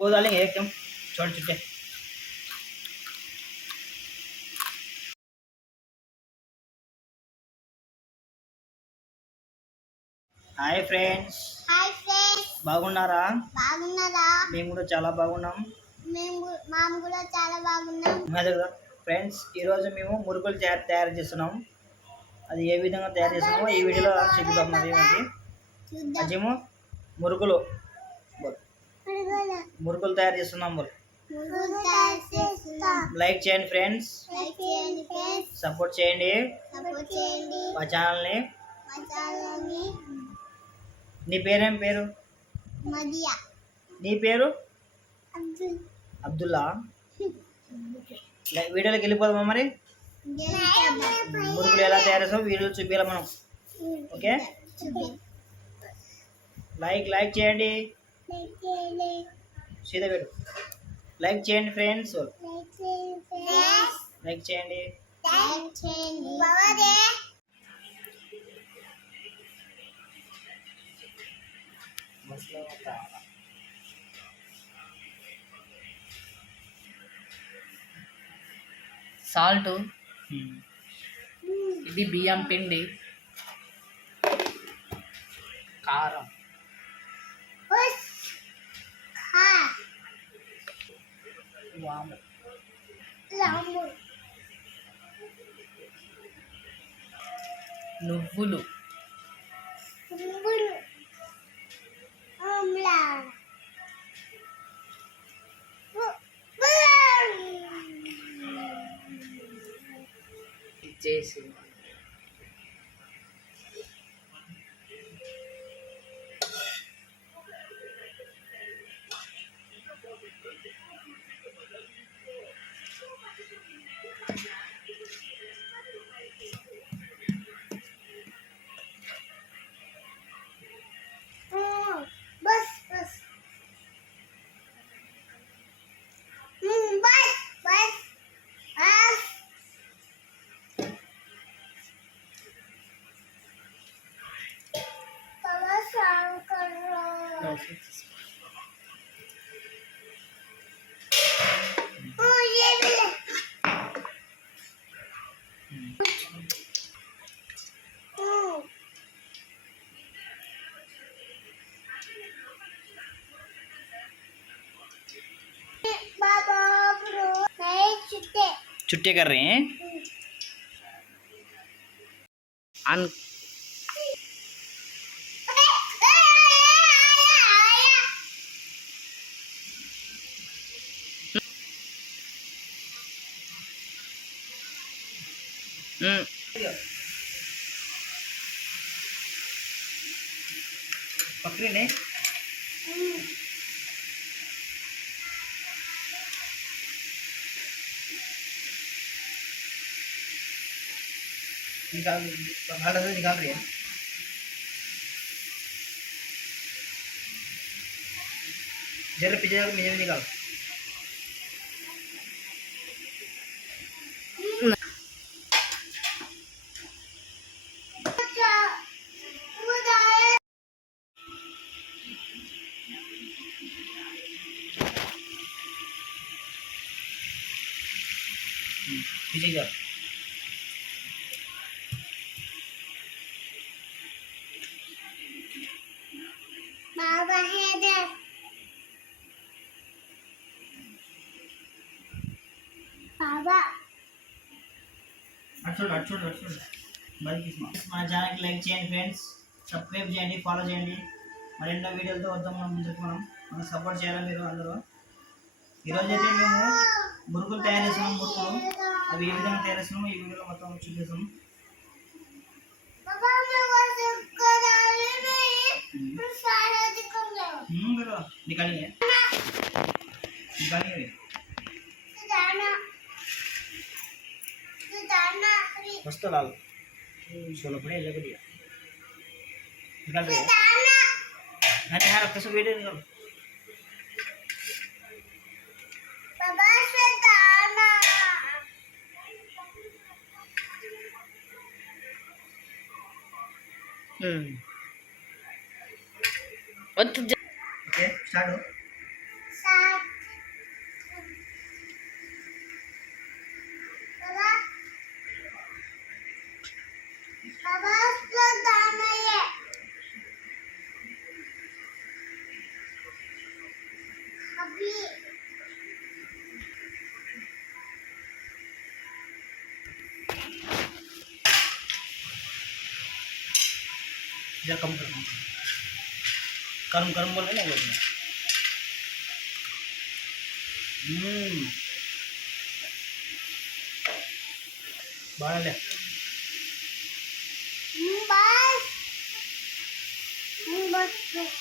वो डालेंगे एकदम छोटे छोटे। Hi friends. Hi friends. బాగున్నారా? బాగున్నారా? మేము కూడా చాలా బాగున్నాం. మేము కూడా చాలా బాగున్నాం. ఫ్రెండ్స్, ఈరోజు మేము మురుకులు తయారు చేస్తున్నాం. అది ఏ విధంగా తయారు చేస్తున్నామో ఈ వీడియోలో చూద్దాం. అదేమో మురుకులు తయారు చేస్తున్నాం. లైక్ చేయండి ఫ్రెండ్స్, సపోర్ట్ చేయండి మా ఛానల్ని. నీ పేరేం పేరు? నీ పేరు? అబ్దుల్లా. వీడియోలోకి వెళ్ళిపోదామా మరి? మురుకులు ఎలా తయారు చేస్తామో వీడియోలో చూపించాలి మనం. ఓకే, లైక్ చేయండి. సీదా పెట్టు. లైక్ చేయండి ఫ్రెండ్స్, లైక్ చేయండి. సాల్ట్, ఇది బియ్యం పిండి, కారం, వాము, నువ్వులు, ఇచ్చేసి छुट्टे कर रहे हैं। पकड़ी नहीं। निकाल, भाड़ा से निकाल रही है। जरा पीछे मुझे भी निकाल। पीछे जा। बाबा है इधर। बाबा అటు బైక్ మన ఛానల్కి లైక్ చేయండి ఫ్రెండ్స్, సబ్స్క్రైబ్ చేయండి, ఫాలో చేయండి. మరెన్నో వీడియోలతో వద్దాం మనం ముందుకు. మనం సపోర్ట్ చేయాలి మీరు అందరూ. ఈరోజు అయితే మేము మురుకులు తయారు చేస్తున్నాం. మురుకులు అవి ఏ విధంగా తయారు చేస్తున్నామో ఈ వీడియోలో మొత్తం చూపిస్తాం. निकालिए मस्त लाल सोलह पड़े लग दिया। निकाल रहे हैं यार, अब तो वीडियो निकाल। ओके, स्टार्ट हो। అభి जरा कम कर कर्म कर्म बोल रहे ना बोल बाहर ले बस बस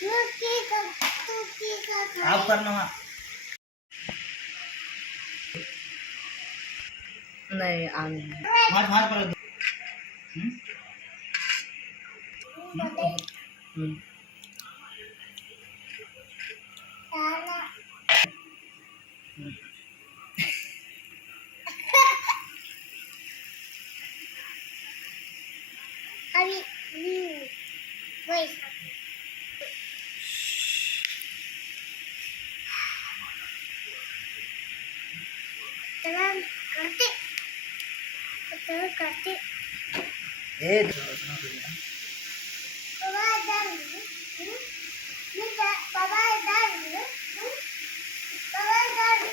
तू की आप करना वहाँ नहीं आने हाथ हाथ पर अभी वही करते ए बाबा इधर बाबा इधर बाबा इधर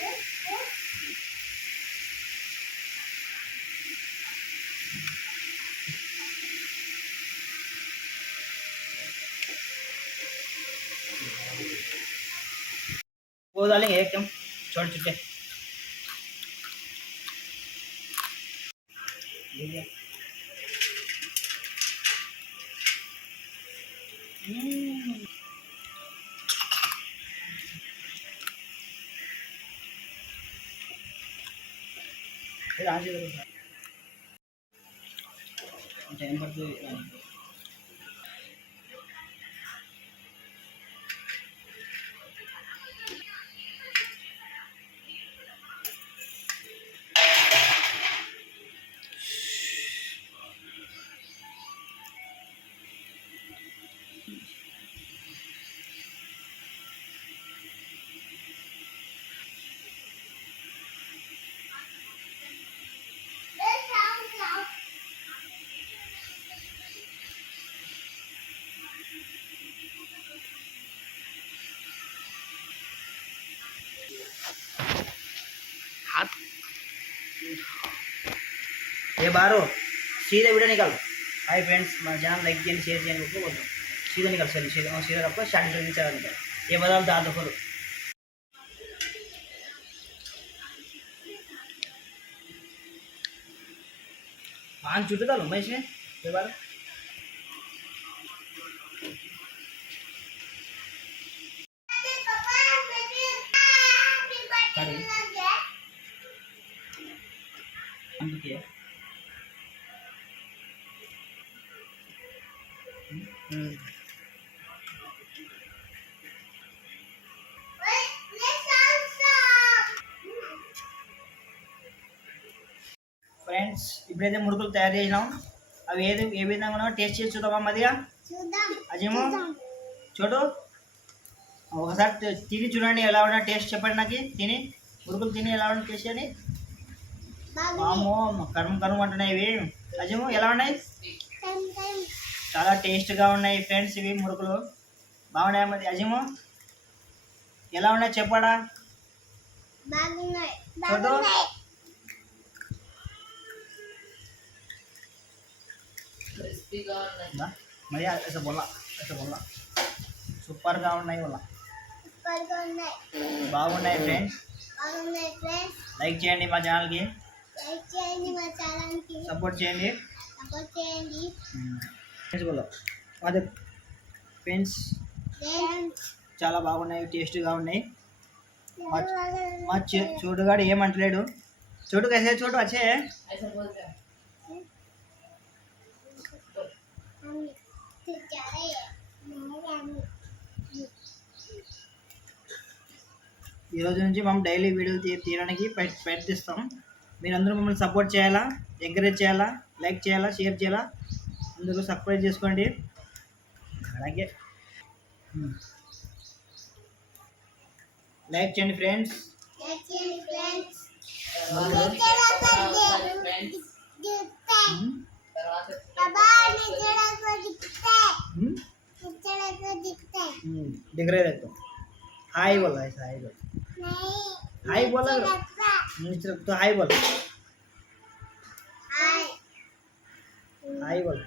वो डालेंगे एकदम छोटे छोटे टाइम पर तो हाथ ये बारो सीधा वीडियो निकाल हाय फ्रेंड्स मैं जान लाइक చేయండి షేర్ చేయండి ఓకే बोल सीधा निकाल सर सीधा रखो स्टार्ट करके चला निकाल ये बदल दाद करो पान छूटे डालो मैं इसमें ये बार अरे हम क्या ఫ్రెండ్స్ ఇప్పుడైతే మురుకులు తయారు చేసినాం అవి ఏ విధంగా ఉన్నాయో టేస్ట్ చేసి చూద్దామా మదిగా అజేమో చూడు ఒకసారి తిని చూడండి ఎలా ఉన్నా టేస్ట్ చెప్పండి నాకు తిని మురుకులు తిని ఎలా ఉన్నా టేస్ట్ అని మామో కరుము కరుము అంటున్నాయి ఇవి అజేమో ఎలా ఉన్నాయి చాలా టేస్ట్గా ఉన్నాయి ఫ్రెండ్స్ ఇవి మురుకులు బాగున్నాయి మరి అజేమో ఎలా ఉన్నాయి చెప్పాడా చూడు క్రిస్పీగా ఉన్నాయి మరి ऐसा बोलना సూపర్గా ఉన్నాయి వాళ్ళ బాగున్నాయి ఫ్రెండ్స్ లైక్ చేయండి మా ఛానల్కి సపోర్ట్ చేయండి అదే ఫ్రెండ్స్ చాలా బాగున్నాయి టేస్ట్గా ఉన్నాయి మా చోటుగాడు ఏమంటలేడు చోటు కైసే చోటు వచ్చే ऐसा बोलते हैं ఈ రోజు నుంచి మనం డైలీ వీడియో తీయడానికి ప్రయత్నిస్తాం మీరందరూ మమ్మల్ని సపోర్ట్ చేయాలా ఎంకరేజ్ చేయాలా లైక్ చేయాలా షేర్ చేయాలా అందరూ సబ్స్క్రైబ్ చేసుకోండి అలాగే లైక్ చేయండి ఫ్రెండ్స్ తర్వాత बाबा निचड़ा को दिखता है हम्म? निचड़ा को दिखता है दिख रहे देखो हाय बोला ऐसा हाय बोल नहीं हाय बोला करो लगता नीचे तो हाय बोल हाय हाय बोल